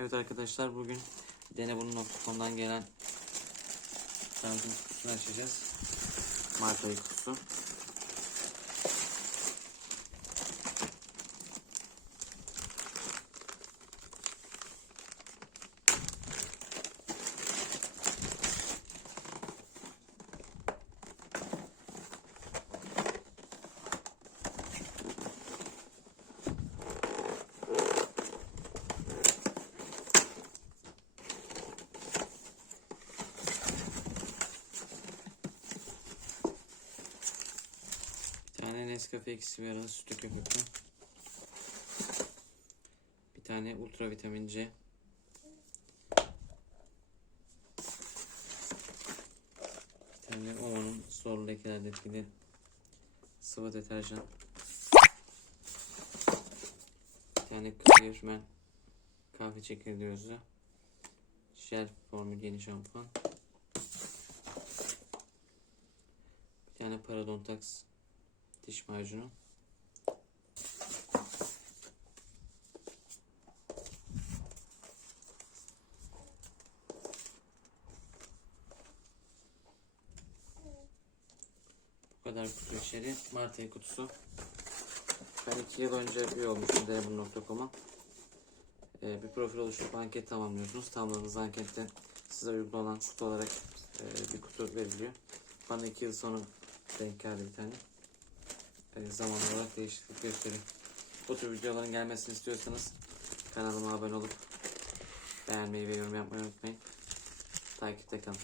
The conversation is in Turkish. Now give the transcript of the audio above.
Evet arkadaşlar bugün denebunu.com'dan gelen tanıtım kutusunu açacağız. Mart ayı kutusu. Tane Nescafe eksi bir arada sütlü köpüklü. Bir tane ultra vitamin C. Bir tane Ova'nın sorun lekelerde etkili sıvı deterjan. Bir tane Clearman kahve çekirdeği özü. Jel formül yeni şampuan. Bir tane Parodontax diş macunu. Bu kadar kutu içeri. Mart ayı kutusu. Ben iki yıl önce üye olmuştum Drebun.com'a. Ee, bir profil oluşturup anket tamamlıyorsunuz. Tamamladığınız ankette size uygun olan kutu olarak e, bir kutu veriliyor. Bana iki yıl sonra denk geldi bir tane. Yani zaman olarak değişiklik gösteriyor. Bu tür videoların gelmesini istiyorsanız kanalıma abone olup beğenmeyi ve yorum yapmayı unutmayın. Takipte kalın.